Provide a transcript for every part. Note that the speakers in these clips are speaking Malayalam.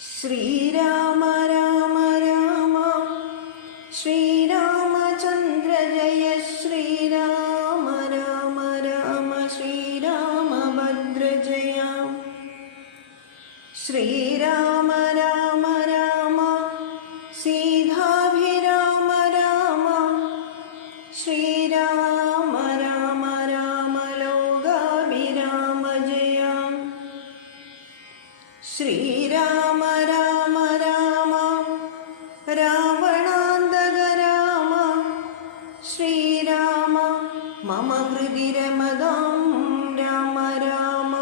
ശ്രീരാമ രാമ രാമ ശ്രീരാമചന്ദ്ര ജയ ശ്രീരാമ രാമ രാമ ശ്രീരാമഭദ്ര ജയ ശ്രീരാമ രാമ രാമ സീതാഭിരാമ രാമ ശ്രീരാമ രാമ രാമ ലോകാഭിരാമ ജയ ശ്രീരാമ രാമ രാമ രാവണാന്തക രാമ ശ്രീരാമ മമ ഹൃദി രമതാം രാമ രാമ.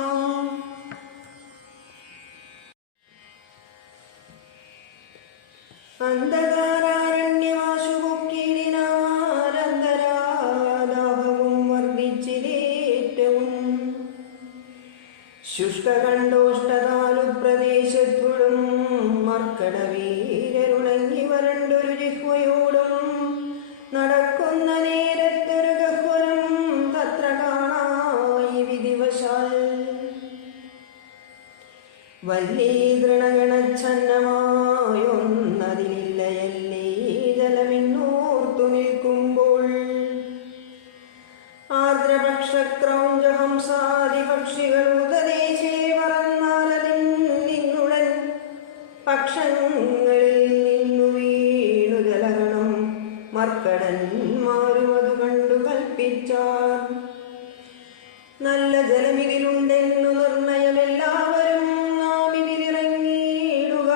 അന്ധകാരാരണ്യവാസു പൊക്കിടിനാരന്തരാദാഹവും വർദ്ധിച്ചിരേറ്റവും ശുഷ്കകണ്ഠോഷ്ടതാലു പ്രദേശത്തുളും മർക്കടവീരരുണങ്ങി വരണ്ടൊരു ജിഹ്വയോടും നടക്കുന്ന നേരത്തൊരു ഗഹ്വരം തത്ര കാണായി വിധിവശാൽ വല്ലീതൃണഗണച്ഛന്നമായൊന്നതിനില്ലയല്ലേ ജലമിന്നോർത്തു നിൽക്കുമ്പോൾ ആർദ്രപക്ഷക്രൗഞ്ചഹംസാദിപക്ഷികൾ ഉദദേശേ പറന്നാലതിന്നുടൻ പക്ഷങ്ങളിൽ നിന്നു വീണു ജലഗണം മർക്കടന്മാരും അതു കണ്ടു കൽപ്പിച്ചാർ. നല്ല ജലമിതിലുണ്ടെന്നു നിർണയമെല്ലാവരും നാം ഇതിലിറങ്ങിയിടുക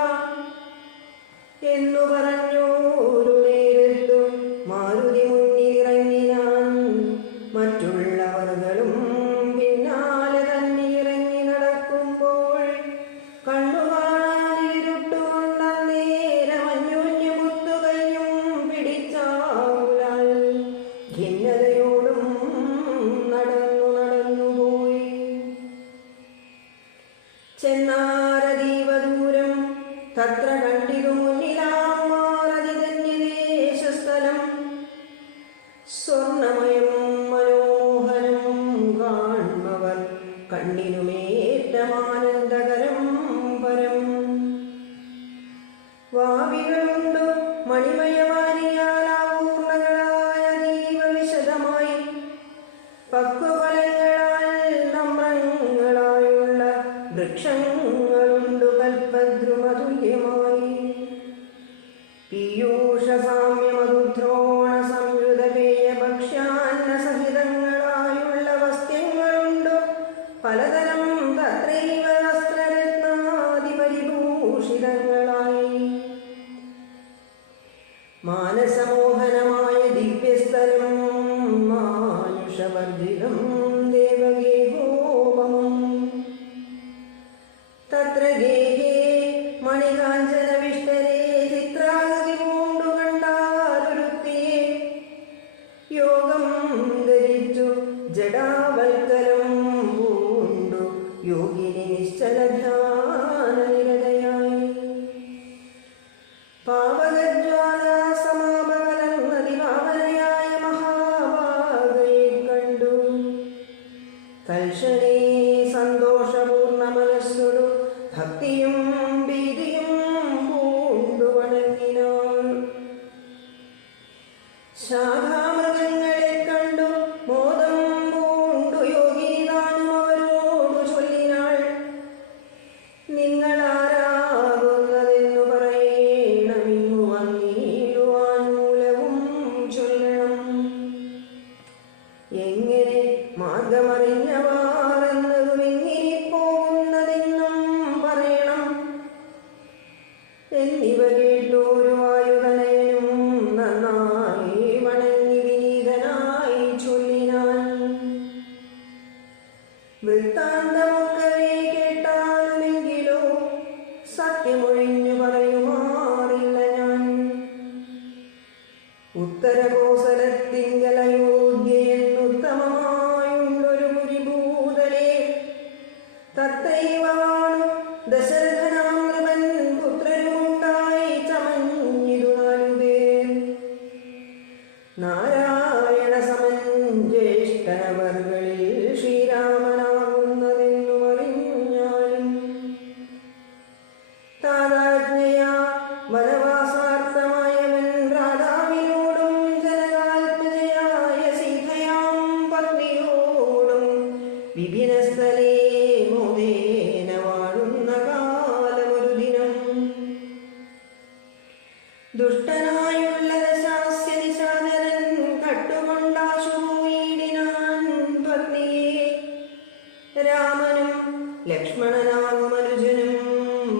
എന്നു പറഞ്ഞോരു നേരത്തു മാരുതി മുന്നിലിറങ്ങിനാൻ. മറ്റുള്ളവர்களுം പിന്നാലെ തന്നെ ഇറങ്ങി നടക്കുമ്പോൾ കണ്ണുകാണാനിരുട്ടുകൊണ്ട നേരം അന്യോന്യമുത്തുകയും പിടിച്ചാൽ ഖിന്നതയോടും നടന്നുപോയി. ചെന്നാരതീവദൂരം തത്ര കണ്ടിതു മുന്നിലാമാരതി ധന്യദേശസ്ഥലം സ്വർണമയം മനോഹരം കാൺമവർ കണ്ണിനുമേറ്റമാനന്ദകരം പരം. വാവികളുണ്ടു മണിമയവാരിയാലാപൂർണങ്ങളായ ദീപവിശദമായി പക്വഫലങ്ങളാൽ നമ്രങ്ങളായുള്ള വൃക്ഷങ്ങളുണ്ടു കൽപ്പദ്രുമതുല്യമായി. പീയൂഷസാമ്യമധുദ്രോണ സംയുതപേയ ഭക്ഷ്യാന്ന സഹിതങ്ങളായുള്ള വസ്ത്യങ്ങളുണ്ടു പലതരം തത്രൈവ വസ്ത്രരത്നാദിപരിഭൂഷിതങ്ങളായി. മാനസമോഹനമായ ദിവ്യസ്ഥലം മാനുഷവർജിതം ദേവഗേഹോപമം. തത്ര ഗേഹേ മണികാഞ്ചനവിഷ്ടരേ ചിത്രാകൃതി പൂണ്ടു കണ്ടാലൊരുത്തിയെ യോഗം ധരിച്ചു ജഡാവൽക്കലം പൂണ്ടു യോഗിനി നിശ്ചലധ്യാനനിരതയായി. പാവകജ്വാലാ സമാപകലന്നതിഭാവനയായ മഹാഭാഗയെ കണ്ടു. തൽക്ഷണേ സന്തോഷപൂർണ്ണ മനസ്സോടു ഭക്തിയും ഭീതിയും പൂണ്ടു വണങ്ങിനാൾ. ശാഖാമൃഗങ്ങളെ കണ്ടു മോദം പൂണ്ടു യോഗിതാനും അവരോടു ചൊല്ലിനാൾ. നിങ്ങളാരാകുന്നതെന്നു പറയണമിങ്ങു വന്നിടുവാൻ മൂലവും ചൊല്ലണം. എങ്ങനെ മാർഗമറിഞ്ഞവാറെന്നതും എങ്ങനെ പോകുന്നതെന്നും പറയണം എന്നിവ കേട്ടോരു വായുതനയനും നന്നായി വണങ്ങി വിനീതനായി ചൊല്ലിനാൻ. വൃത്താന്തമൊക്കവേ കേട്ടാലുമെങ്കിലോ സത്യമൊഴിഞ്ഞു പറയുമാറില്ല ഞാൻ. ഉത്തരകോസലത്തിങ്കൽ അയോധ്യയെന്നുത്തമമായുള്ളൊരു പുരിഭൂതലേ തത്രൈവ വാണു ദശരഥനാം നൃപൻ പുത്രരുമുണ്ടായി ചമഞ്ഞിതു നാലുപേർ. നാരായണ സമൻ ജ്യേഷ്ഠനവർകളിൽ ശ്രീരാമനാകുന്നതെന്നു അറിഞ്ഞാലും താതാ ലക്ഷ്മണനാകും അനുജനും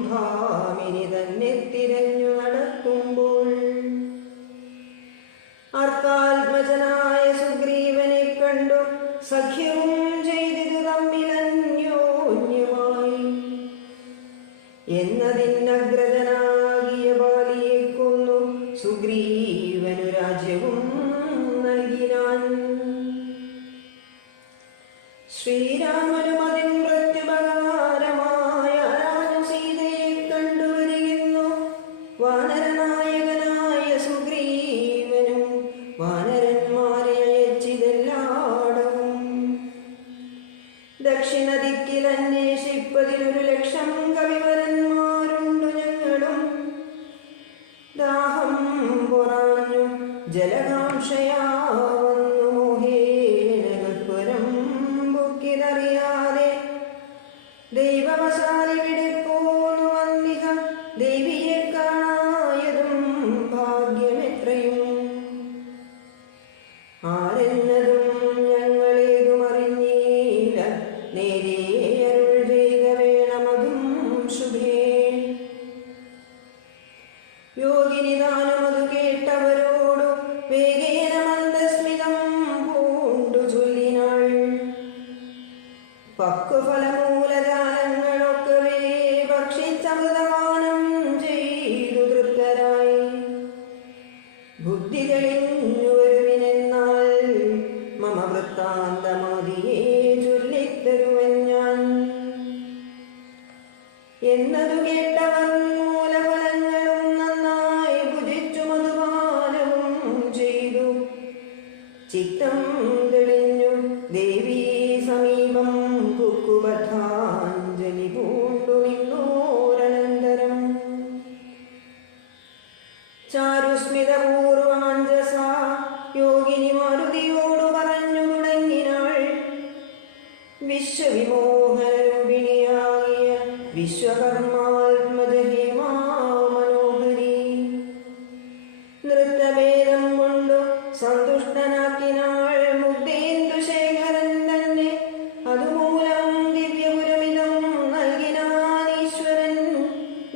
ഭാമിനി തന്നെ തിരഞ്ഞു നടക്കുമ്പോൾ അർക്കാത്മജനായ സുഗ്രീവനെ കണ്ടു സഖ്യവും ചെയ്തിതു തമ്മിലന്യോന്യമായി. എന്നതിനഗ്രതനാകിയ ബാലിയെ കൊന്നു സുഗ്രീവനു രാജ്യവും നൽകിനാൻ. ശ്രീരാമനും അതിൻ പ്രത്യുപകാരമായ സീതയെ കണ്ടുവരികെന്നു വാനരനായകനായ സുഗ്രീവനും വാനരന്മാരെ അയച്ചിതെല്ലാടവും. ദക്ഷിണ ദിക്കിൽ അന്വേഷിപ്പതിലൊരു ലക്ഷം കവിവരന്മാരുണ്ടു ഞങ്ങളും. ദാഹം പൊറാഞ്ഞു ജലകാംക്ഷയാവന്നു മോഹേനപുരം ബുക്കിതറിയാതെ ദൈവവശാലിവിടെ പോന്നു വന്നിഹ ദേവിയെ കാണായതും ഭാഗ്യമെത്രയും. ആരെന്നതും ഞങ്ങളേതും അറിഞ്ഞീല, നേരെ അരുൾ ചെയ്ത വേണമതും ശുഭേ. യോഗിനി താനും അതു കേട്ടവരോടു വേഗേന മന്ദസ്മിതം പൂണ്ടു ചൊല്ലിനാൾ. പക്വഫലമൂലജാലങ്ങളൊക്കവേ ഭക്ഷിച്ചമൃതപാനം ചെയ്തു തൃപ്തരായി. ബുദ്ധി തെളിഞ്ഞു വരുവിനെന്നാൽ മമ വൃത്താന്തമതിയെ ചൊല്ലിത്തരുവൻ ഞാൻ. എന്നതു കേട്ടവൻ മൂലഫലങ്ങളും നന്നായി ഭുജിച്ചു മധുപാനവും ചെയ്തു. ചിത്തം തെളിഞ്ഞു ദേവീ സമീപം കുക്കുബദ്ധാഞ്ജലി പൂണ്ടു നിന്നോരനന്തരം. ചാരുസ്മിതപൂർവമഞ്ജസ യോഗിനി മാരുതിയോടു പറഞ്ഞു തുടങ്ങിനാൾ. വിശ്വവിമോഹനരൂപിണിയാകിയ വിശ്വകർമാത്മജഹേമാ മനോഹരി നൃത്തഭേദം കൊണ്ടു സന്തുഷ്ടനാക്കിനാൾ. മുഗ്ധേന്ദുശേഖരൻ തന്നെ അതുമൂലം ദിവ്യപുരമിതം നൽകിനാനീശ്വരൻ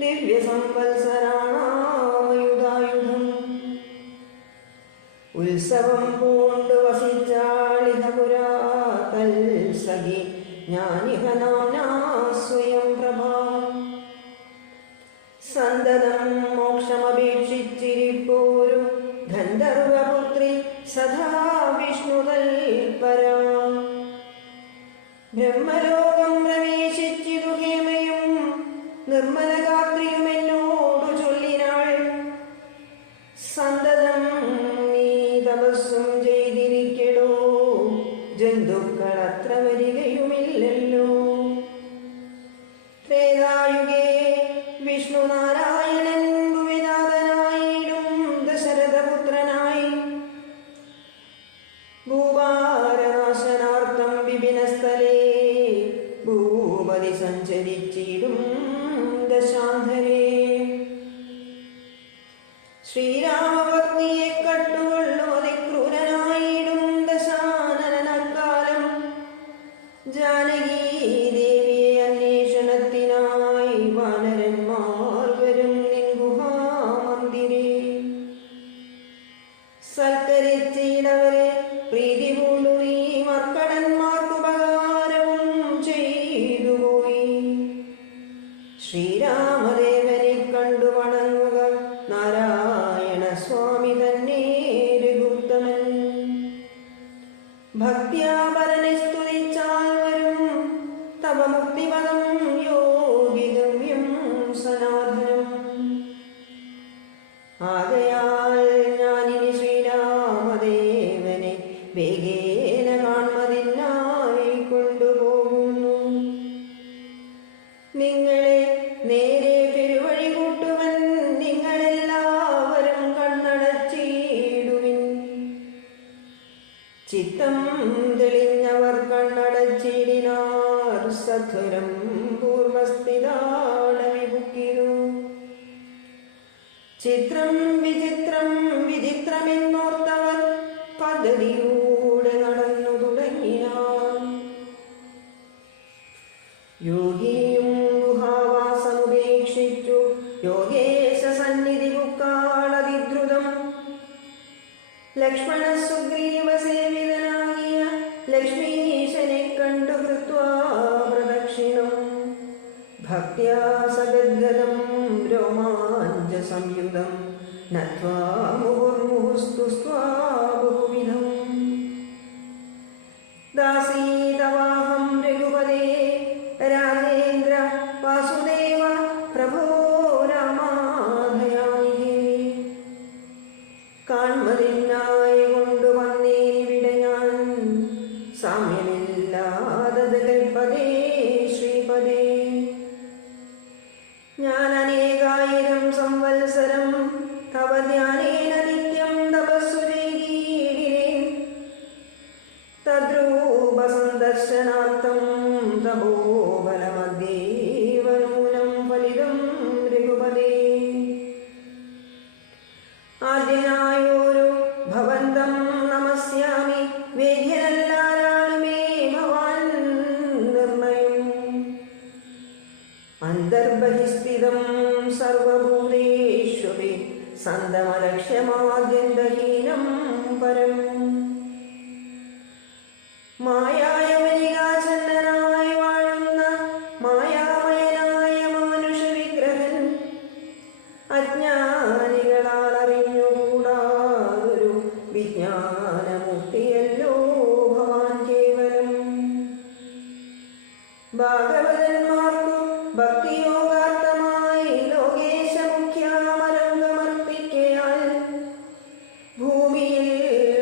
ദിവ്യസംവത്സരാണാമയുധായുധം. ഉത്സവം പൂണ്ടു വസിച്ചാളിഹ പുരാ തൽസഖി ജ്ഞാനിഹ നാംനാ സ്വയം പ്രഭാ. സന്തതം മോക്ഷമപേക്ഷിച്ചിരിപ്പോരു ഗന്ധർവപുത്രി സദാ വിഷ്ണുതൽപരാ. ബ്രഹ്മലോകം പ്രവേശിച്ചിതു ഹേമയും നിർമ്മലഗാത്രിയുമെന്നോടു ചൊല്ലിനാൾ. സന്തതം നീ തപസ്സും ചെയ്തിരിക്കടോ, ജന്തുക്കൾ അത്ര വരികയുമില്ലല്ലോ. ത്രേതായുഗേ വിഷ്ണുനാരായണൻ ഭുവിനാഥനായിടും ദശരഥപുത്രനായി ഭൂഭാരനാശനാർത്ഥം വിപിനസ്ഥലേ ഭൂപതി സഞ്ചരിച്ചിടും ദശാന്ധരേ. ശ്രീരാമപത്നിയെ കട്ടുകൊള്ളും അതിക്രൂരനായിടും ദശാനനക്കാലം. ജാനകീ ദേവിയെ അന്വേഷണത്തിനായി വാനരന്മാർ വരും നിൻ ഗുഹാമന്ദിരേ. സൽക്കരിച്ചിടവരെ പ്രീതി പൂണ്ടു നീ മർക്കടന്മാർക്കുപകാരവും ചെയ്തുപോയി. ശ്രീരാമദേവനെ കണ്ടു വണങ്ങുക നാരായണ സ്വാമി തന്നെ രഘുത്തമൻ. ഭക്ത്യാപരനെ സ്തുതിച്ചാൽ വരും തവ മുക്തിപദം യോഗിഗമ്യം സനാതനം. ആകയാൽ ഞാനിനി ശ്രീരാമദേവനെ വേഗേന കാൺമതിനായി കൊണ്ടുപോകുന്നു. നിങ്ങളെ നേരെ പെരുവഴി കൂട്ടുവൻ, നിങ്ങളെല്ലാവരും കണ്ണടച്ചിടുവിൻ. ചിത്തം തെളിഞ്ഞവർ കണ്ണടച്ചിടിനാർ. സധുരം പൂർവസ്ഥിതാടവിബുക്കിരു. ചിത്രം വിചിത്രം വിചിത്രമെന്നോർത്തവർ പദ്ധതിയിലൂടെ നടന്നു തുടങ്ങിനാർ. യോഗി ലക്ഷ്മണ സുഗ്രീവ സേവിതനാകിയ ലക്ഷ്മീശനെ കണ്ടു കൃത്വാ പ്രദക്ഷിണം ഭക്ത്യാ സഗദ്ഗദം രോമാഞ്ച സംയുതം നത്വാ മുഹുർമുഹുസ്തുസ്ത്വാ ബഹുവിധം ദാസീതവാഹം രഘുപതേ രാജേന്ദ്ര വാസുദേവ പ്രഭോ രാമാധയാനിഹേ കാൺമതിനായി കൊണ്ടുവന്നേനിവിടെ ഞാൻ സാമ്യമില്ലാതത് കൽപ്പതേ ശ്രീപദേ ഞാൻ അനേകായിരം സംവത്സരം തവ ധ്യാനേന നിത്യം തപസ്സു ചെയ്തിടിനേൻ തദ്രൂപ സന്ദർശനാർത്ഥം തപോബലമദ്യേവ നൂനം ഫലിതം രഘുപതേ ആദ്യനായോരു ഭവന്തം നമസ്യാമി വേദ്യനല്ലാരാളുമേ ഭവാൻ നിർണയം അന്തർബഹിസ്ഥിതം സർവഭൂതേഷു സന്തമലക്ഷ്യമാദ്യന്തഹീനം പരം മായായ വനികാചന്ദനായി വാഴുന്ന മായാമയനായ മാനുഷവിഗ്രഹൻ അജ്ഞാനികളാൽ അറിഞ്ഞുകൂടാതൊരു വിജ്ഞാനമുക്തിയല്ലോ ഭവാൻ കേവലം ഭാഗവതന്മാർക്കു ഭക്തിയോഗാർത്ഥമായി ലോകേശമുഖ്യാമരംഗമർപ്പിക്കയാൽ ഭൂമിയിൽ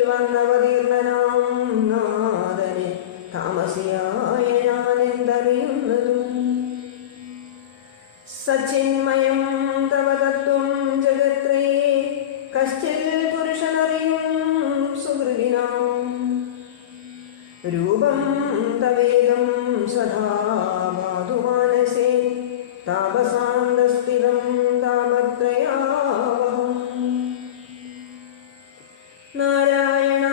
വന്നവതീർണനാം നാഥനെ താമസിയായ ഞാനെന്തറിയുന്നതും സച്ചിന്മയം തവ തത്വം ജഗത്രയേ കശ്ചിൽ പുരുഷനറിയും സുഹൃദിനാം രൂപം തവേദം സദാ മാധുമാനസേ താപസാന്തസ്ഥിതം താപത്രയാവഹം നാരായണ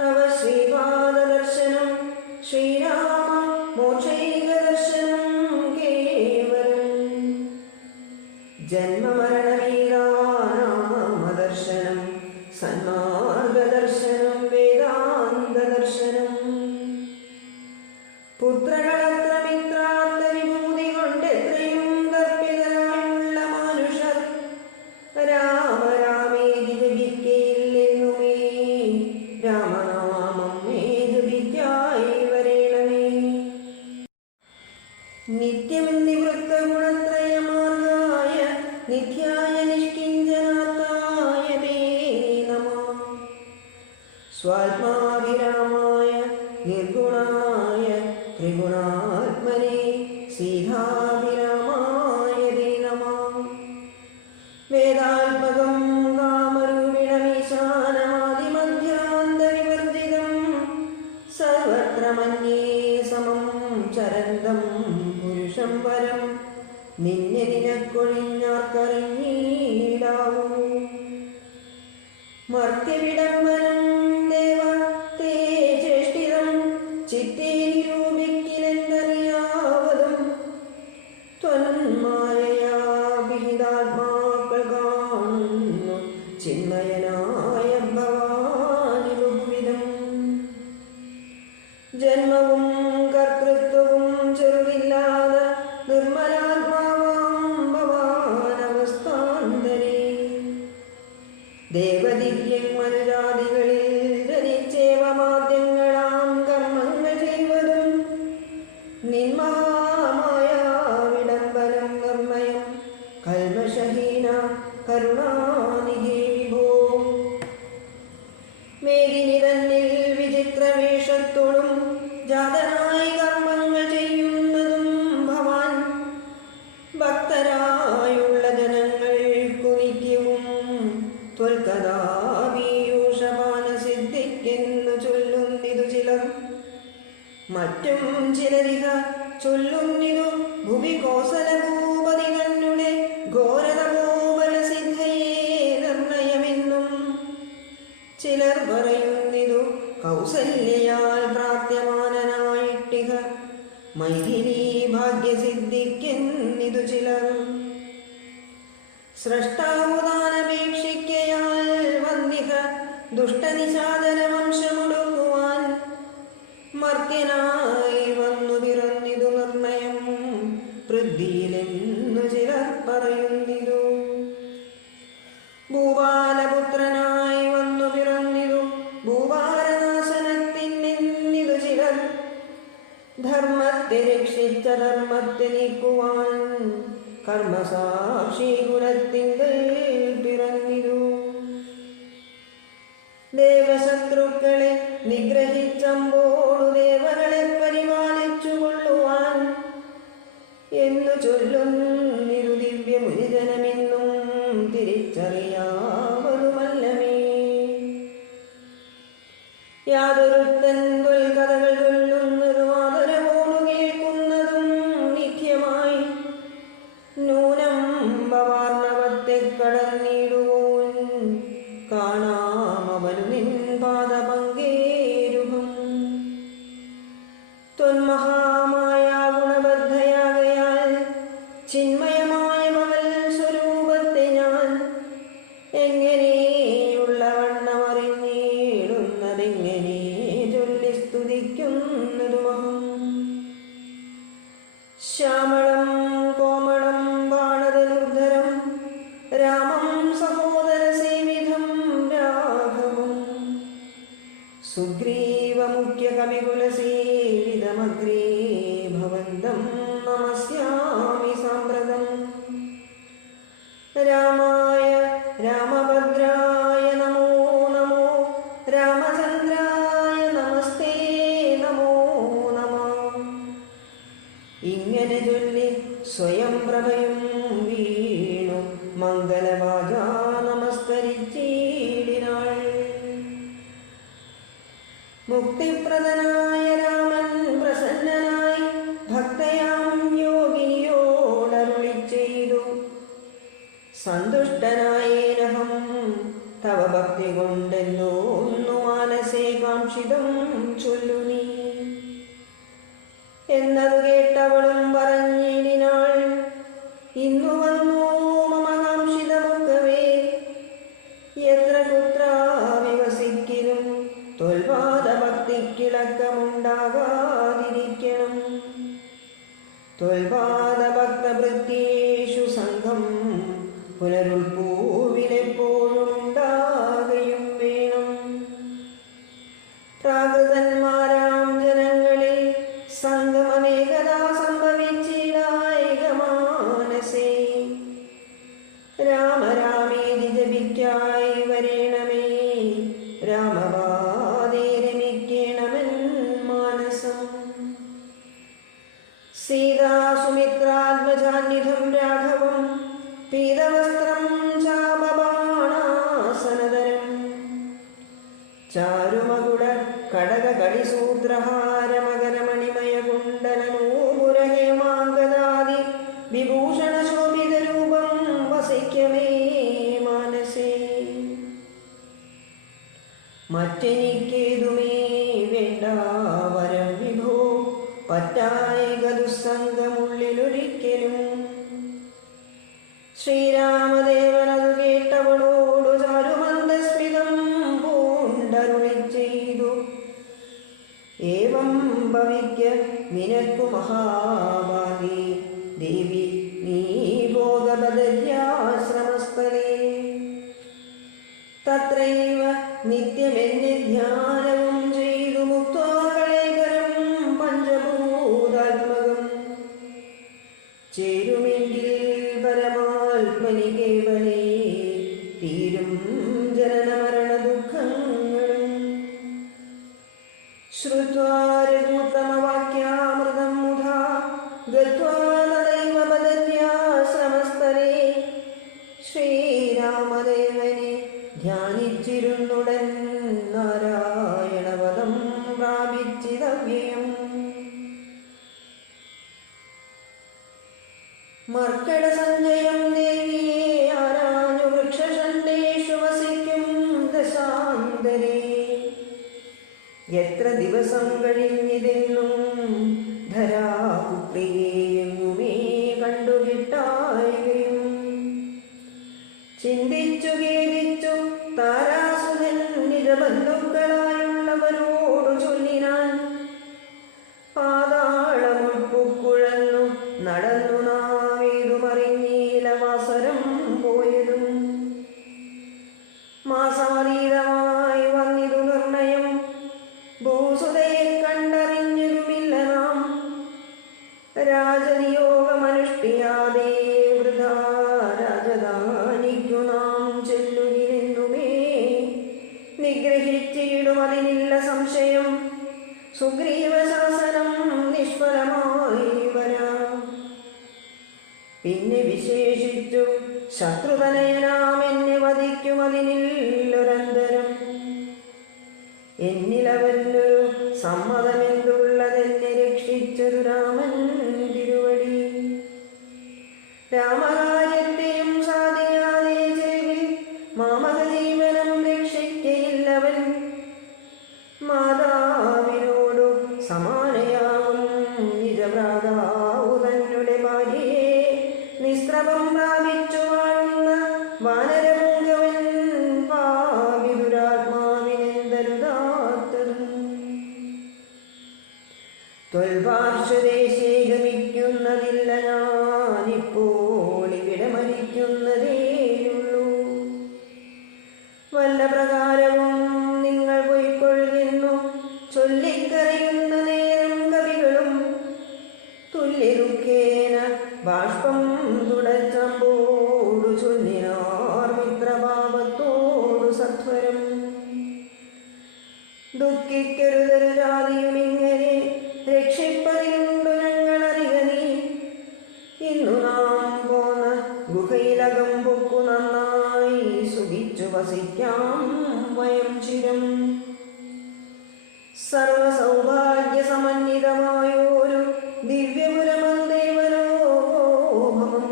തവ ശ്രീപാദദർശനം ശ്രീരാമ മോക്ഷൈകദർശനം കേവലം ജന്മമരണവീരാനാമദർശനം സന്മാർഗദർശനം വേദാന്തദർശനം പുത്രകളത്ര മിത്രാർത്ഥ വിഭൂതി കൊണ്ട് എത്രയും തർപ്പിതരായുള്ള മനുഷ്യർ രാമ രാമേതി ജപിക്കയില്ലെന്നുമേ രാമനാമം ഏതുവിദ്യായി വരേണമേ നിത്യം നിവൃത്ത ഗുണത്രയമാർഗായ നിത്യായ നിഷ്കിഞ്ചനാത്തായ തേ നമഃ സ്വാത്മാഭിരാമായ നിർഗുണായ ത്രിഗുണാത്മനെ സീതാഭിരാമായ തേ നമഃ വേദാത്മകം കാമരൂപിണമീശാനമാദിമധ്യാന്തവിവർജിതം സർവത്ര മന്യേ സമം ചരന്തം പുരുഷം പരം നിന്നെ നിനക്കൊഴിഞ്ഞാർക്കറിഞ്ഞീടാവൂ മർത്യവിടംബനം ദേവ തേ ചേഷ്ടിതം ചിത്തേ നിരൂപിക്കിലെന്തറിയാവതും ത്വന്മായയാ വിഹിതാത്മാക്കൾ കാണുന്നു ചിന്മയനായ ഭവാനി ബഹുവിധം ജന്മവും കർത്തൃത്വവും ചെറുവില്ലാതെ നിർമ്മലാത്മാവാം ഭവാനവസ്ഥാന്തരേ ദേവദിവ്യന്മനുജാതികളിൽ ധരിച്ചേവമാദ്യങ്ങളാം കർമ്മങ്ങൾ ചെയ്വതും നിന്മഹാമായ വിടംബനം നിർമ്മയം കൽമഷഹീന കരുണാനിധി വിഭോ മേദിനി തന്നിൽ വിചിത്രവേഷത്തോടും ജാതനായി കർമ്മങ്ങൾ ചെയ്യുന്നതും ഭവാൻ ഭക്തരായുള്ള ജനങ്ങൾക്കു നിത്യവും ത്വൽകഥാപീയൂഷപാനസിദ്ധിക്കെന്നു ചൊല്ലുന്നിതു ചിലർ മറ്റും ചിലരിക ചൊല്ലുന്നിതു ഭുവി കോസലഭൂപതി കന്നുടെ ഘോരതപോബലസിദ്ധയേ നിർണയമെന്നും ചിലർ പറയുന്നിതു കൗസല്യയാൽ പ്രാപ്യമാനനായിട്ടിക മൈഥിലീ ഭാഗ്യസിദ്ധിക്കെന്നിതു ചിലർ സ്രഷ്ടാവുദാനപേക്ഷിക്കയാൽ വന്ദിക ദുഷ്ടനിശാചരവംശമൊടുക്കുവാൻ മർത്യനായി വന്നു പിറന്നിതു നിർണയം പൃഥ്വിയിലെന്നു ചിലർ പറയുന്നിതു. ഭൂപാലപുത്രനായി വന്നു പിറന്നിതു ഭൂപാലനാശനത്തിനെന്നിതു ചിലർ. ധർമ്മത്തെ രക്ഷിച്ച ധർമ്മത്തെ നീക്കുവാൻ കർമ്മസാക്ഷി കുലത്തിങ്കൽ പിറന്നിതു. ദേവശത്രുക്കളെ നിഗ്രഹിച്ചമ്പോടു ദേവകളെ പരിപാലിച്ചു കൊള്ളുവാൻ എന്നു ചൊല്ലുന്നിരു ദിവ്യമുനിജനമെന്നും തിരിച്ചറിയാവതുമല്ലമേ. യാതൊരുത്തൻ കഥകൾ ചൊല്ലുന്നതും ആദരവോടു കേൾക്കുന്നതും നിത്യമായി നൂനം ഭവാർണവത്തെ കടന്നിടുവോൻ കാണാമവനു നിൻ പാദപങ്കേരുഹം. ത്വന്മഹാമായ ഗുണബദ്ധയാകയാൽ ചിന്മയമായ പകൽ സ്വരൂപത്തെ ഞാൻ എങ്ങനെയുള്ള വണ്ണമറിഞ്ഞിടുന്നതെങ്ങനെ ചൊല്ലി സ്തുതിക്കുന്നതുമഹം. ശ്യാമളം കോമളം ബാണധനുർധരം രാമം സഹോദര സേവിധം രാഘവം സുഗ്രീവമുഖ്യ കവികുലസേവിതമഗ്രേ ഭവന്തം നമസ്യാമി സാമ്പ്രതം. രാമായ രാമഭദ്രായ നമോ നമോ രാമചന്ദ്രായ നമസ്തേ നമോ നമഃ. ഇങ്ങനെ ചൊല്ലി സ്വയം പ്രഭയും വീണു മംഗലവാച നമസ്കരിച്ചിടിനാൾ. മുക്തിപ്രദനായ രാമൻ പ്രസന്നനായി ഭക്തയാം യോഗിനിയോടരുളി ചെയ്തു. സന്തുഷ്ടനായേനഹം തവ ഭക്തി കൊണ്ടെന്നോന്നു മാനസേ കാക്ഷിതം ചൊല്ലു നീ. എന്നതു കേട്ടവളും പറഞ്ഞിടിനാൾ, ഇന്നു വന്നു മമ കാക്ഷിതമൊക്കവേ. എത്ര കുത്ര വിവസിക്കലും ത്വൽപാദഭക്തിക്കിളക്കമുണ്ടാകാതിരിക്കണം. ത്വൽപാദഭക്തഭൃത്യേഷു സംഘം പുനരുൾപൂവിലെപ്പോഴും ഉണ്ടാകയും വേണം. പ്രാകൃതന്മാരാം ജനങ്ങളിൽ സംഗമമേകദാ സംഭവിച്ചിടായികമാനസേ. രാമരാമേതി ജപിക്കായി വരേണമേ രാമപാദേ രമിക്കേണമെൻ മാനസം. സീതാസുമിത്രാത്മജാന്വിധം രാഘവം പീതവസ്ത്രം ചാപബാണാസനധരം ചാരുമകുട കടകടിസൂത്രഹാരമകരമണിമയ കുണ്ടലനൂപുരഹേമാങ്കദാദി വിഭൂഷണശോഭിതരൂപം വസിക്കമേ മാനസേ. മറ്റെനിക്കേതുമേ വേണ്ട വരം വിഭോ, പറ്റായിക ദുസ്സംഗമുള്ളിലൊരിക്കലും. ശ്രീരാമദേവനതു കേട്ടവളോടു ചാരുമന്ദസ്മിതം പൂണ്ടരുളി ചെയ്തു. ഏവം ഭവിക്ക നിനക്കു മഹാഭാഗി ദേവി നീ ഭോഗബദര്യാശ്രമസ്ഥലേ. തത്രൈവ നിത്യമെന്നെ ധ്യാനവും ചെയ്തു മുക്തോകളേകരം പഞ്ചഭൂതാത്മകം. ചേരുമെങ്കിൽ പരമാത്മനി കേവലേ തീരും ജനനമരണ ദുഃഖങ്ങളും. ശ്രുത്വാ രഘുത്തമവാക്യാമൃതം മുധാ ഗത്വാ തദൈവ ബദര്യാശ്രമസ്ഥലേ. ശ്രീരാമദേവനെ ധ്യാനിച്ചിരുന്നുടൻ നാരായണവദം പ്രാപിച്ചിതവ്യയം. മർക്കട സഞ്ജയം ദേവിയെ ആരാഞ്ഞു വൃക്ഷഷണ്ഡേഷു വസിക്കും ദശാന്തരേ. എത്ര ദിവസം കഴിഞ്ഞിതെന്നും ധരാപുത്രിയെങ്ങുമേ കണ്ടുകിട്ടായും. ചിന്തിച്ചു ഖേദിച്ചു താരാസുധൻ നിരവ ചെല്ലാതെ വൃഥാ രാജധാനിക്കു നാം ചെല്ലുകിലെന്നുമേ നിഗ്രഹിച്ചിടും അതിനില്ല സംശയം. സുഗ്രീവ ശാസനം നിഷ്ഫലമായി വരാം. പിന്നെ വിശേഷിച്ചു ശത്രുതനയനാം എന്നെ വധിക്കും അതിനില്ലൊരന്തരം. എന്നിലവനൊരു സമ്മതമെന്തുള്ളതെന്നെ രക്ഷിച്ചതു രാമൻ തിരുവടി. രാമകാര്യത്തെയും സാധിയാതെ ചെൽവിൽ മാമക ജീവനം രക്ഷിക്കയില്ലവൻ. മാതാവിനോടു സമാനയാകും നിജഭ്രാതാവു തന്നെ ഭാര്യയെ നിസ്ത്രപം പ്രാപിച്ചു വാഴുന്ന വാനരപുങ്കവൻ പാവി ദുരാത്മാവിനെന്തരുതാത്തതും. ത്വൽപാർശ്വദേശേ ഗമിക്കുന്നതില്ല ഞാനിപ്പോൾ ഇവിടെ മരിക്കുന്നതേയുള്ളൂ. വല്ല പ്രകാരവും നിങ്ങൾ പൊയ്ക്കൊള്ളുന്നു ചൊല്ലിക്കറിയുന്ന നേരം കവികളും തുല്യദുഃഖേന ബാഷ്പം തുടച്ചമ്പോടു ചൊല്ലിനാർ മിത്രഭാവത്തോടു സത്വരം. ദുഃഖിക്കരുതൊരു ജാതിയുമിങ്ങനെ രക്ഷിപ്പതിനുണ്ടു ഞങ്ങളറിക നീ. ഇന്നു നാം പോന്ന ഗുഹയിലകം പൊക്കു നന്നായി സുഖിച്ചു വസിക്കാം വയം ചിരം. സർവസൗഭാഗ്യസമന്വിതമായൊരു ദിവ്യപുരമദേവലോഭവം.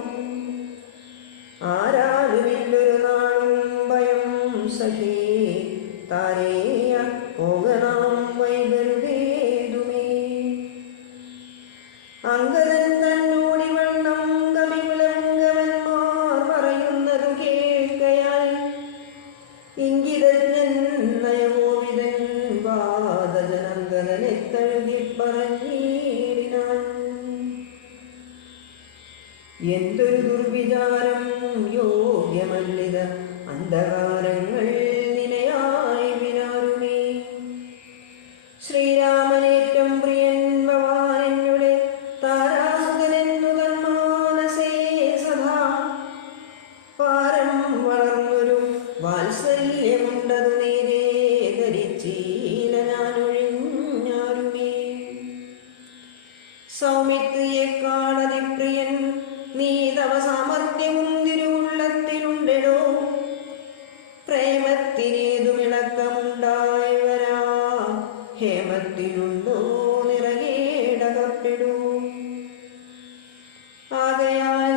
ആരാലുമില്ലൊരു നാളും ഭയം സഖേ താരേയ പോകനാം വൈകരുതേതുമേ. അങ്കദൻ തന്നോടി വണ്ണം കവികുലങ്കവന്മാർ പറയുന്നതു കേൾക്കയാൽ ഇംഗിതജ്ഞൻ നയകോവിദൻ വാദജനങ്കദനെ തഴുകി പറഞ്ഞിടിനാൻ. എന്തൊരു ദുർവിചാരം യോഗ്യമല്ലിത അന്ധകാരങ്ങൾ നിനയായി വിനാരുമേ. ശ്രീരാമനേറ്റം പ്രിയൻ ഭവാനെന്നുടെ താരാസുതനെന്നു തന്മാനസേ സദാ പാരം വളർന്നൊരു വാത്സല്യമുണ്ടതു നേരെ ധരിച്ചീല ഞാനൊഴിഞ്ഞാരുമേ. സൗമിത്രിയെക്കാളതിപ്രിയൻ നീ തവ സാമർത്ഥ്യവും തിരുവുള്ളത്തിലുണ്ടെടോ. പ്രേമത്തിനേതുമിളക്കമുണ്ടായി വരാ ഹേമത്തിലുണ്ടോ നിറകേടകപ്പെടൂ. ആകയാൽ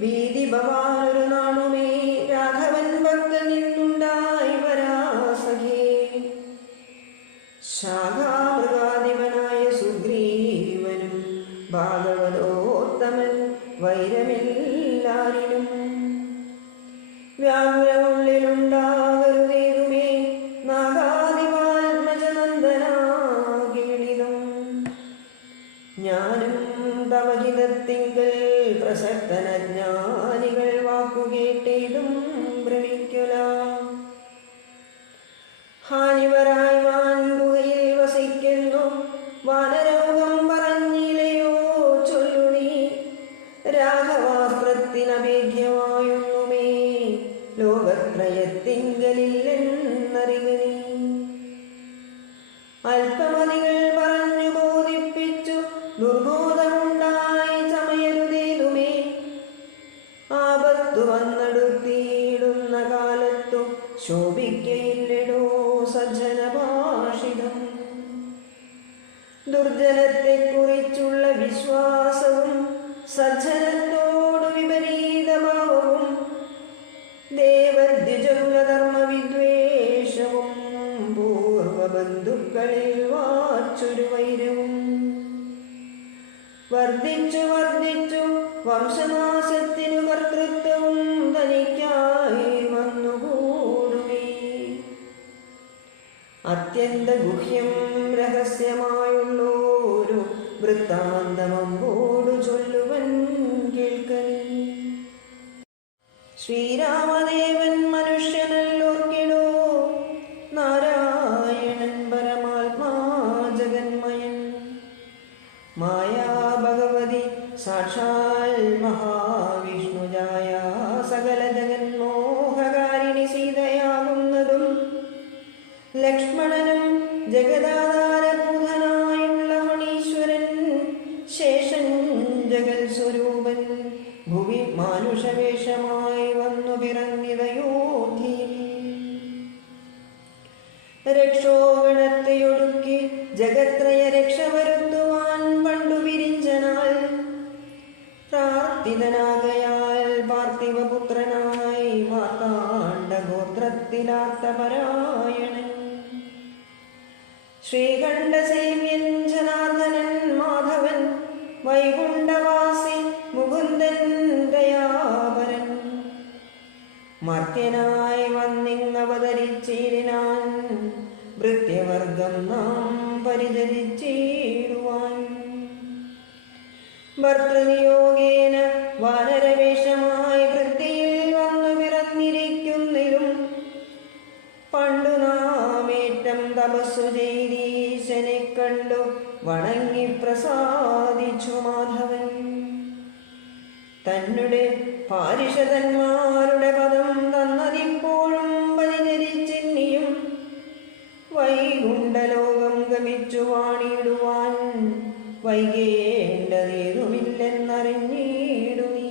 ഭീതി ഭവാനൊരു നാളുമേ രാഘവൻ ഭക്തൻ നിന്നുണ്ടായി വരാ സഖേ. ശാഖാമൃഗാധിപനായ സുഗ്രീവനും ഭാഗവതോത്തമൻ വൈരമെല്ലാരിലും. വ്യാകുലമുള്ളിലുണ്ടാകരുതേതുമേ നാഗാദിവാത്മജനന്ദനാകീളിതം. ഞാനും തവഹിതത്തിങ്കൽ പ്രസക്തനജ്ഞാനികൾ വാക്കുകേട്ടേതും ഭ്രമിക്കുല. ഹാനിവരായി വാൻ ഗുഹയിൽ വസിക്കുന്നു വാനരോഗം പറഞ്ഞില്ലയോ ചൊല്ലു നീ. രാഘവാസ്ത്രത്തിനഭേദ്യമായൊന്നുമേ ലോകത്രയത്തിങ്കലില്ലെന്നറിക നീ. അല്പമതികൾ പറഞ്ഞു ബോധിപ്പിച്ചു ദുർബോധമുണ്ടായി ചമയരുതേതുമേ. ആപത്തു വന്നെടുത്തിടുന്ന കാലത്തു ശോഭിക്കയില്ലടോ സജ്ജനഭാഷിതം. ദുർജനത്തെക്കുറിച്ചുള്ള വിശ്വാസവും സജ്ജനത്തോടു വിപരീതഭാവവും ദേവദ്വിജകുലധർമ്മവിദ്വേഷവും പൂർവബന്ധുക്കളിൽ വാച്ചൊരു വൈരവും വർദ്ധിച്ചു വർദ്ധിച്ചു വംശനാശത്തിനു കർത്തൃത്വവും തനിക്കായി വന്നുകൂടുമേ. അത്യന്ത ഗുഹ്യം രഹസ്യമായുള്ളൊരു വൃത്താന്തമമ്പോടു ചൊല്ലുവൻ കേൾക്കനീ. ശ്രീരാമദേവൻ മനുഷ്യനല്ലോർക്കിടോ നാരായണൻ പരമാത്മാ ജഗന്മയൻ. മായാ ഭഗവതി സാക്ഷാൽ മഹാ രൂപൻ ഭുവി മാനുഷവേഷമായി വന്നു പിറന്നിതയോധിയിൽ. രക്ഷോഗണത്തെയൊടുക്കി ജഗത്രയ രക്ഷ വരുത്തുവാൻ പണ്ടു വിരിഞ്ചനാൾ പ്രാർത്ഥിതനാകയാൽ പാർത്ഥിവപുത്രനായി മാർത്താണ്ഡഗോത്രത്തിലാത്തപരായണൻ ശ്രീകണ്ഠസേവ്യൻ ജനാർദ്ദനൻ മാധവൻ വൈകുണ്ഠവാസി മുകുന്ദൻ ദയാപരൻ മർത്യനായി വന്നിങ്ങവതരിച്ചിടിനാൻ ഭൃത്യവർഗം നാം പരിചരിച്ചിടുവാൻ. ഭർതൃനിയോഗേന വാനരവേഷമായി വൃത്തിയിൽ വന്നു പിറന്നിരിക്കുന്നിലും പണ്ടു നാമേറ്റം തപസ്സു ചെയ്തീശനെ കണ്ടു വണങ്ങി പ്രസാദിച്ചു മാധവൻ. തന്നെ പാരിഷദന്മാരുടെ പദം തന്നതിപ്പോഴും പരിചരിച്ചിന്നിയും വൈകുണ്ഠലോകം ഗമിച്ചു വാണിടുവാൻ വൈകേണ്ടതേതുമില്ലെന്നറിഞ്ഞിടു നീ.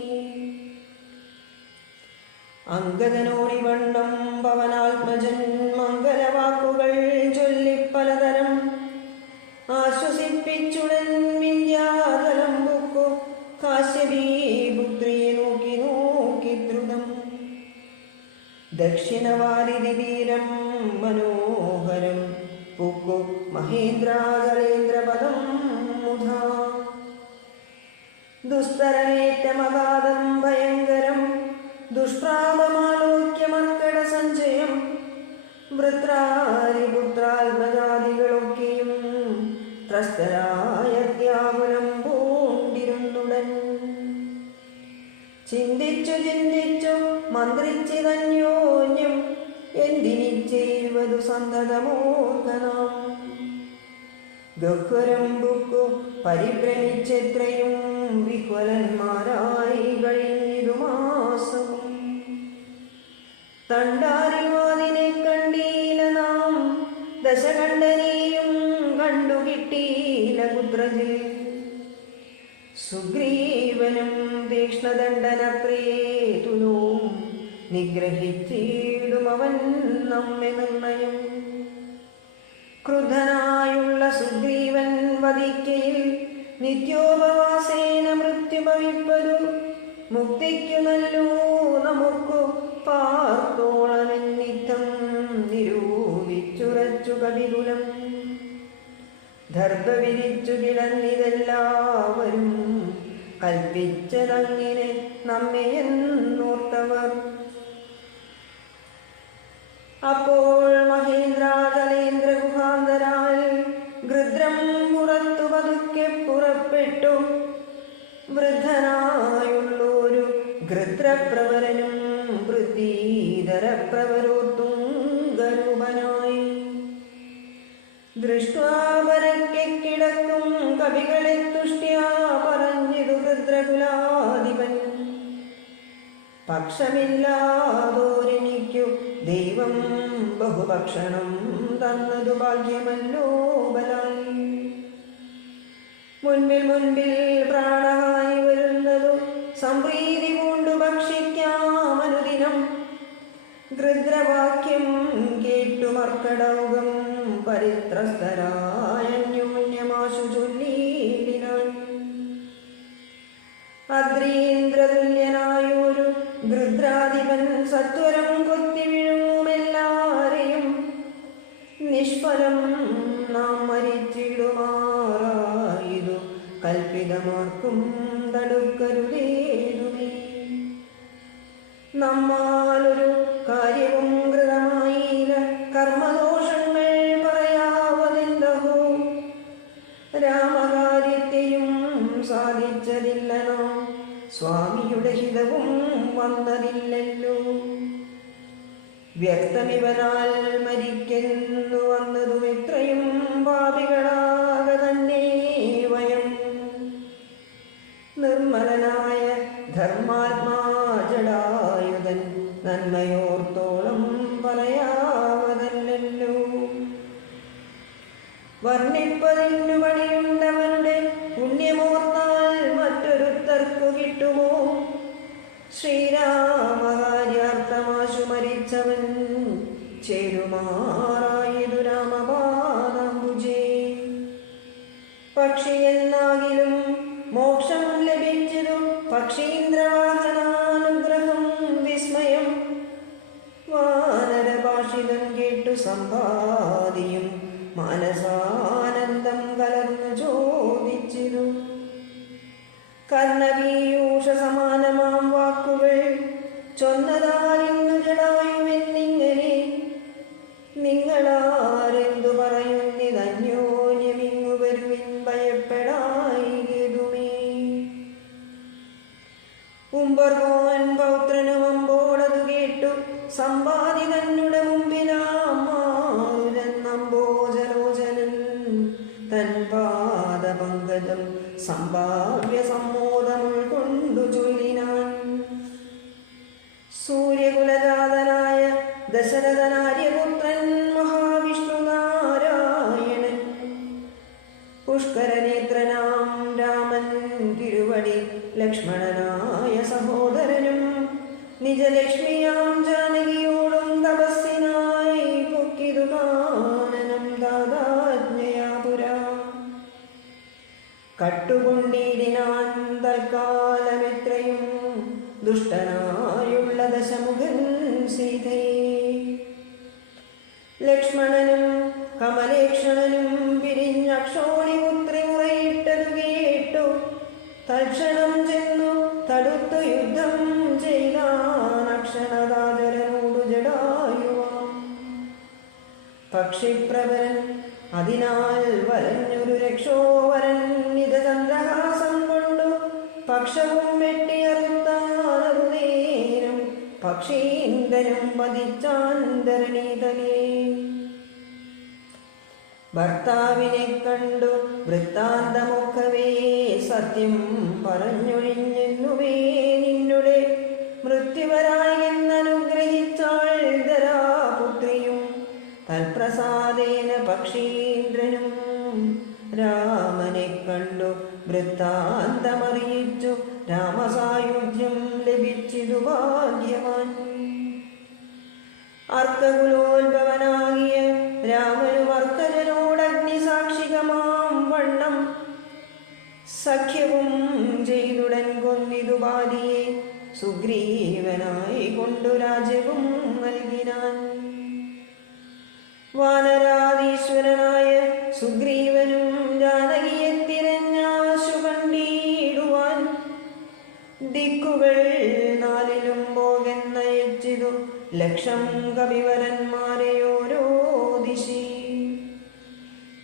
അംഗദനോടിവണ്ണം പവനാത്മജൻ മംഗലവാക്കുകൾ ചൊല്ലി പലതരം ആശ്വസിപ്പിച്ചുടൻ വിന്ധ്യാതലം ബുക്കു കാശ്യപീപുത്രിയെ നോക്കി നോക്കി ദ്രുതം. ദക്ഷിണവാരിധി തീരം മനോഹരം പുക്കു മഹേന്ദ്രാചലേന്ദ്രപദം മുധാ. ദുസ്തരമേറ്റമഗാധം ഭയങ്കരം ദുഷ്പ്രാപമാലോക്യമർക്കട സഞ്ചയം വൃത്രാരിപുത്രാത്മജാതികളൊക്കെയും ത്രസ്തരായ ത്യാകുലം പൂണ്ടിരുന്നുടൻ. ചിന്തിച്ചു ചിന്തിച്ചു മന്ത്രിച്ചിതന്യോന്യം എന്തിനി ചെയ്വതു സന്തതമോർക്കനാം. ഗഹ്വരം ബുക്കു പരിഭ്രമിച്ചെത്രയും വിഹ്വലന്മാരായി കഴിഞ്ഞിരു മാസവും. തണ്ടാരിവാതിനെ കണ്ടീല നാം ദശകണ്ഠനെയും കണ്ടുകിട്ടീല കുദ്രജിൽ. സുഗ്രീവനും തീക്ഷ്ണദണ്ഡനപ്രിയേതുനോ നിഗ്രഹിച്ചിടുമവൻ നമ്മെ നിർണയം. ക്രുദ്ധനായുള്ള സുഗ്രീവൻ വധിക്കയിൽ നിത്യോപവാസേന മൃത്യുഭവിപ്പതു മുക്തിക്കു നല്ലൂ നമുക്കു പാർത്തോളമെന്നിത്തം നിരൂപിച്ചുറച്ചു കവികുലം. ദർഭ വിരിച്ചു കിടന്നിതെല്ലാവരും കൽപ്പിച്ചതങ്ങിനെ നമ്മെയെന്നോർത്തവർ. അപ്പോൾ മഹേന്ദ്രാചലേന്ദ്ര ഗുഹാന്തരാൽ ഗൃദ്രം പുറത്തു പതുക്കെ പുറപ്പെട്ടു. വൃദ്ധനായുള്ളൊരു ഗൃദ്രപ്രവരനും വൃദ്ധീധരപ്രവരോത്തുംഗരൂപനായി ദൃഷ്ട്വാ പരക്കെ കിടക്കും കവികളെ തുഷ്ട്യാ പറഞ്ഞിതു ഗൃദ്രകുലാധിപൻ. പക്ഷമില്ലാതോരെനിക്കു ദൈവം ബഹുഭക്ഷണം തന്നതു ഭാഗ്യമല്ലോ ബലായി. മുൻപിൽ മുൻപിൽ പ്രാണഹായി വരുന്നതു സംപ്രീതി കൊണ്ടു ഭക്ഷിക്കാമനുദിനം. ഗൃദ്രവാക്യം കേട്ടു മർക്കടൗകം പരിത്രസ്തരായ അന്യോന്യമാശു ചൊല്ലിയിടിനാൻ. അദ്രീന്ദ്രതുല്യനായൊരു ഗൃദ്രാധിപൻ സത്വരം കൊത്തി വീഴുമെല്ലാരെയും നിഷ്ഫലം നാം മരിച്ചിടുമാറായിതു കൽപ്പിതമാർക്കും തടുക്കരുതേതുമേ. നമ്മാലൊരു കാര്യവും കൃതമായില്ല കർമ്മദോഷങ്ങൾ പറയാവതെന്തഹോ. രാമകാര്യത്തെയും സാധിച്ചതില്ല നാം സ്വാമിയുടെ ഹിതവും വന്നതില്ലല്ലോ. വ്യക്തമിവനാൽ മരിക്കുന്നു വന്നതും ഇത്രയും പാപികളാകെ തന്നെ വയം. നിർമ്മലനായ ധർമാത്മാ ജടായുധൻ നന്മയോർത്തോളം പറയാവതല്ലോ. വർണ്ണിപ്പതിന്നു പണിയുണ്ടവരുടെ പുണ്യമോർത്താൽ മറ്റൊരുത്തർക്കു കിട്ടു ശ്രീരാമകാര്യാർത്ഥമാശു മരിച്ചവൻ ചേരുമാറായതു രാമപാദാംബുജേ. പക്ഷിയെന്നാകിലും മോക്ഷം ലഭിച്ചതു പക്ഷീന്ദ്രവാഹനാനുഗ്രഹം വിസ്മയം. വാനരഭാഷിതം കേട്ടു സമ്പാദിയും മാനസാനന്ദം കലർന്നു ചോദിച്ചിരു. കർണപീയൂഷ സമാനമാം വാക്കുകൾ ചൊന്നതാരിന്നു ജടായുവെന്നിങ്ങനെ. നിങ്ങളാരെന്തു പറയുന്നിതന്യോന്യമിങ്ങു വരുവിൻ ഭയപ്പെടായികേതുമേ. ഉംബർകോൻ പൗത്രനും അമ്പോടതു കേട്ടു സമ്പാദി തന്നുടെ മുമ്പിലാമാരുന്നമ്പോജലോചനൻ. തൻ പാദപങ്കജം സംഭാവ്യ സമ്മോദം ഉൾക്കൊണ്ടു ചൊല്ലിനാൻ. സൂര്യകുലജാതനായ ദശരഥനാര്യപുത്രൻ മഹാവിഷ്ണു നാരായണൻ. പുഷ്കരനേത്രനാം രാമൻ തിരുവടി ലക്ഷ്മണനായ സഹോദരനും. നിജലക്ഷ്മിയാം ജാനകിയോടും തപസ്സിനായി പൊക്കിതു കാനനം ദാതാജ്ഞയാപുരാ. കട്ടുകൊണ്ടിടിനാൻ തൽക്കാലമെത്രയും ദുഷ്ടനായുള്ള ദശമുഖൻ സീതയെ. ലക്ഷ്മണനും കമലേക്ഷണനും പിരിഞ്ഞക്ഷോണിപുത്രി മുറയിട്ടതു കേട്ടു തൽക്ഷണം ചെന്നു തടുത്തു യുദ്ധം ചെയ്താൻ അക്ഷണദാചരനോടു ജടായുവാം. പക്ഷിപ്രവരൻ അതിനാൽ വരഞ്ഞൊരു രക്ഷോവരൻ നിജചന്ദ്രഹാസം കൊണ്ടു പക്ഷവും വെട്ടിയറുത്താനറുതേനും പക്ഷീന്ദ്രനും പതിച്ചാന്തരണീതലേ. ഭർത്താവിനെ കണ്ടു വൃത്താന്തമൊക്കവേ സത്യം പറഞ്ഞൊഴിഞ്ഞെന്നുവേ. നിന്നുടെ മൃത്യുവരായി എന്നനുഗ്രഹിച്ചാൾ ധരാപുത്രിയും. തൽപ്രസാദേന പക്ഷീന്ദ്രനും രാമനെ കണ്ടു വൃത്താന്തമറിയിച്ചു. രാമസായുജ്യം ലഭിച്ചിതു ഭാഗ്യവാൻ. അർക്കകുലോത്ഭവനാകിയ രാമനും അർക്കജനോടഗ്നിസാക്ഷികമാം വണ്ണം സഖ്യവും ചെയ്തുടൻ കൊന്നിതു ബാലിയെ. സുഗ്രീവനായി കൊണ്ടു രാജ്യവും നൽകിനാൻ. വാനരാധീശ്വരനായ സുഗ്രീവനും ജാനകിയെ തിരഞ്ഞാശു കണ്ടിടുവാൻ. ദിക്കുകൾ നാലിലും പോകെന്നയച്ചിതു ലക്ഷം കവിവരന്മാരെയോരോ ദിശി.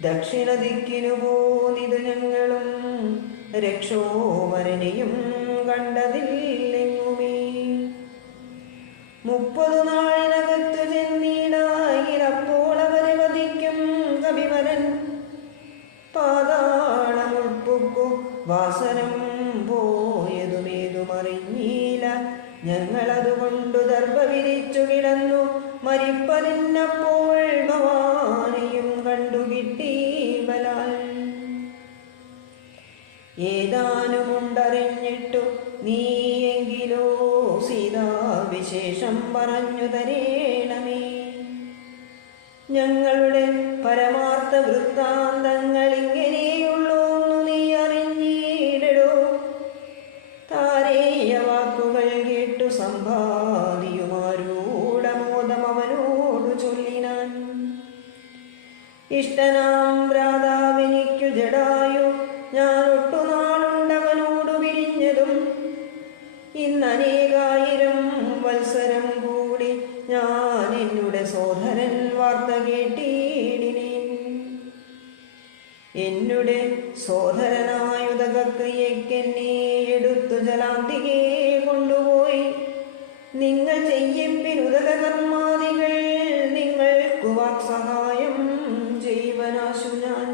ദക്ഷിണ ദിക്കിനു പോന്നിതു ഞങ്ങളും രക്ഷോവരനെയും കണ്ടതില്ലെങ്ങുമേ. 30 നാളിനകത്തു ചെന്നീടായിരപ്പോൾ അവരെ വധിക്കും കവിവരൻ. പാതാളമുൾപ്പുക്കു വാസനം പോയതുമേതുമറിഞ്ഞീല. ഞങ്ങളതുകൊണ്ടു ദർഭ വിരിച്ചു കിടന്നു മരിപ്പതിന്നപ്പോൾ ഭവാനിയും കണ്ടുകിട്ടി ബലാൽ. ഏതാനുമുണ്ടറിഞ്ഞിട്ടു നീയെങ്കിലോ സീതാവിശേഷം പറഞ്ഞു തരേണമേ. ഞങ്ങളുടെ പരമാർത്ഥ വൃത്താന്തങ്ങൾ ഇങ്ങനെയുള്ളൂന്നു നീ അറിഞ്ഞിടടോ. താരേയ വാക്കുകൾ കേട്ടു സമ്പാദിയുമാരൂഢമോദം അവനോടു ചൊല്ലിനാൻ. ഇഷ്ടനാം ഭ്രാതാവെനിക്കു ജടായു. ഞാൻ ഒട്ടുനാളുണ്ടവനോടു പിരിഞ്ഞതും. ഇന്നനേകായിരം വത്സരം കൂടി ഞാൻ എന്നുടെ സോദരൻ വാർത്ത കേട്ടിടിനേൻ. എന്നുടെ സോദരനായുധക്രിയക്കെന്നെ എടുത്തു ജലാന്തികെ കൊണ്ടുപോയി. നിങ്ങൾ ചെയ്യിപ്പിനുദകർമാദികൾ നിങ്ങൾക്കു വാക്സഹായം ചെയ്യുവനാശു ഞാൻ.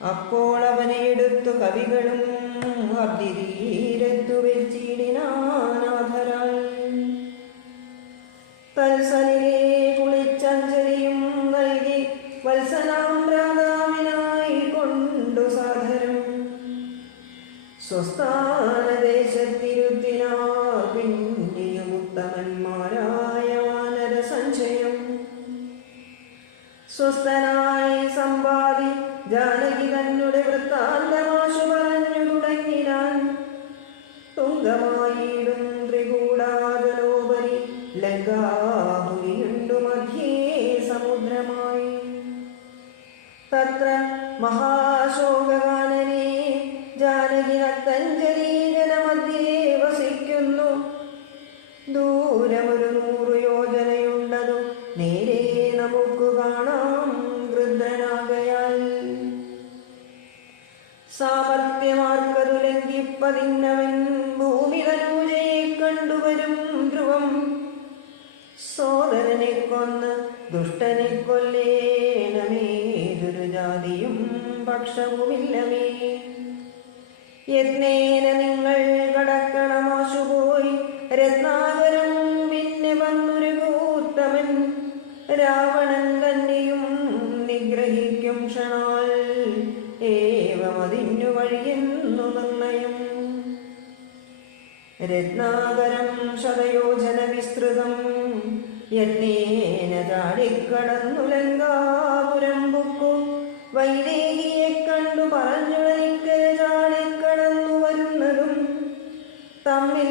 അപ്പോൾ അവനെ എടുത്തു കവികളും അബ്ദിതീരത്തു വെച്ചിടിനാനാഥരാൾ. തൽസലിലെ കുളിച്ചഞ്ജലിയും നൽകി വത്സനാം ഭ്രാതാവിനായി കൊണ്ടു സാദരം സ്വസ്ഥാ വാനദേശത്തിരുത്തിനാർ പിന്നെയും ഉത്തമന്മാരായ വാനര സഞ്ചയം. സ്വസ്ഥനായി സമ്പാദി ജാനകി തന്നെ വൃത്താന്തമാശു പറഞ്ഞു തുടങ്ങിനാൻ. തുങ്കമായിടും ത്രികൂടാചലോപരി ലങ്കാപുരിയുണ്ടു മധ്യേ സമുദ്രമായി. തത്ര മഹാശോകകാനനെ ജാനകി നക്തഞ്ജലീജനമധ്യേ വസിക്കുന്നു. ദൂരമൊരു 100 യോജനയുണ്ടതു നേരെ നമുക്ക് കാണാം ഗൃദ്രനാകയാൽ. സാമർത്ഥ്യമാർക്കതു ലംഘിപ്പതിന്നവൻ ഭൂമി തനൂജയെ കണ്ടുവരും ധ്രുവം. സോദരനെ കൊന്ന് ദുഷ്ടനെ കൊല്ലേനമേതൊരു ജാതിയും പക്ഷവുമില്ലമേ. യത്നേന നിങ്ങൾ കടക്കണമാശുപോയി രത്നാകരം പിന്നെ വന്നൊരു കൂത്തമൻ. രാവണൻ തന്നെയും നിഗ്രഹിക്കും ക്ഷണാൽ ഏവമതിന്നു വഴിയെന്നു നിർണയം. രത്നാകരം ശതയോജന വിസ്തൃതം യത്നേന ചാടിക്കടന്നു ലങ്കാപുരം ബുക്കു. വൈദേഹിയെ കണ്ടു പറഞ്ഞുടനിക്കര ചാടിക്കടന്നു വരുന്നതും തമ്മിൽ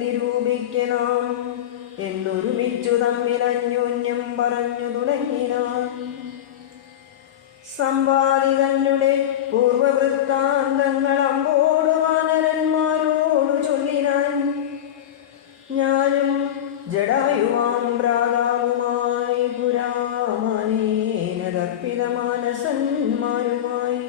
നിരൂപിക്കണം എന്നൊരുമിച്ചു തമ്മിൽ അന്യോന്യം പറഞ്ഞു തുടങ്ങിനാൻ. സമ്പാദിതനുടെ പൂർവവൃത്താന്തങ്ങൾ അമ്പോടു വാനരന്മാരോടു ചൊല്ലിനാൻ. ഞാനും ജടായുവാം ഭ്രാതാവുമായി പുരാമാനേനദർപ്പിത മാനസന്മാരുമായി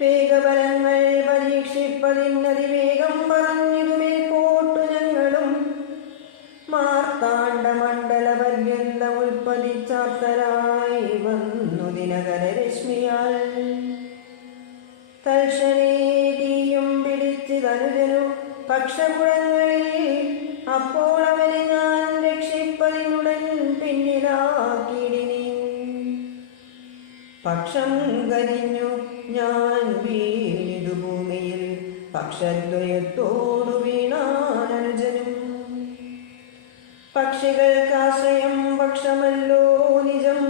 വേഗബലങ്ങൾ പരീക്ഷിപ്പതിന്നതിവേഗം പറഞ്ഞിതുമേൽപോട്ടു ഞങ്ങളും. മാർത്താണ്ഡമണ്ഡല പര്യന്തം ഉൽപ്പതിച്ചാർത്തരായി വന്നു ദിനകരരശ്മിയാൽ. തൽക്ഷണേ തീയും പിടിച്ച് തനുജനു പക്ഷപുഴങ്ങളിൽ. അപ്പോൾ അവനെ ഞാൻ രക്ഷിപ്പതിനുടൻ പിന്നിലാക്കിയിടിനി. പക്ഷം കരിഞ്ഞു ഞാൻ വീണിതു ഭൂമിയിൽ. പക്ഷദ്വയത്തോടു വീണാനനുജനും. പക്ഷികൾക്കാശ്രയം പക്ഷമല്ലോ നിജം.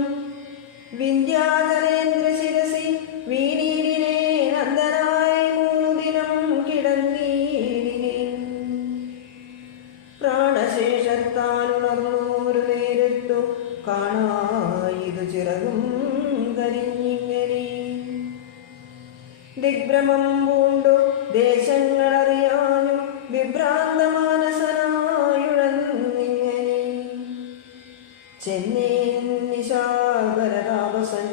വിന്ധ്യാചലേന്ദ്ര ശിരസി വീണീടിനെ നന്ദനായി 3 ദിനം കിടന്നീടിനെ. പ്രാണശേഷത്താലുണർന്നോരു നേരത്തു കാണായിതു ചിറകും കരിഞ്ഞിങ്ങനെ. ദിഗ്ഭ്രമം പൂണ്ടു ദേശങ്ങളറിയാനും വിഭ്രാന്ത മാനസനായുഴന്നിങ്ങനെ. ചെന്നേ നിശാകരതാപസൻ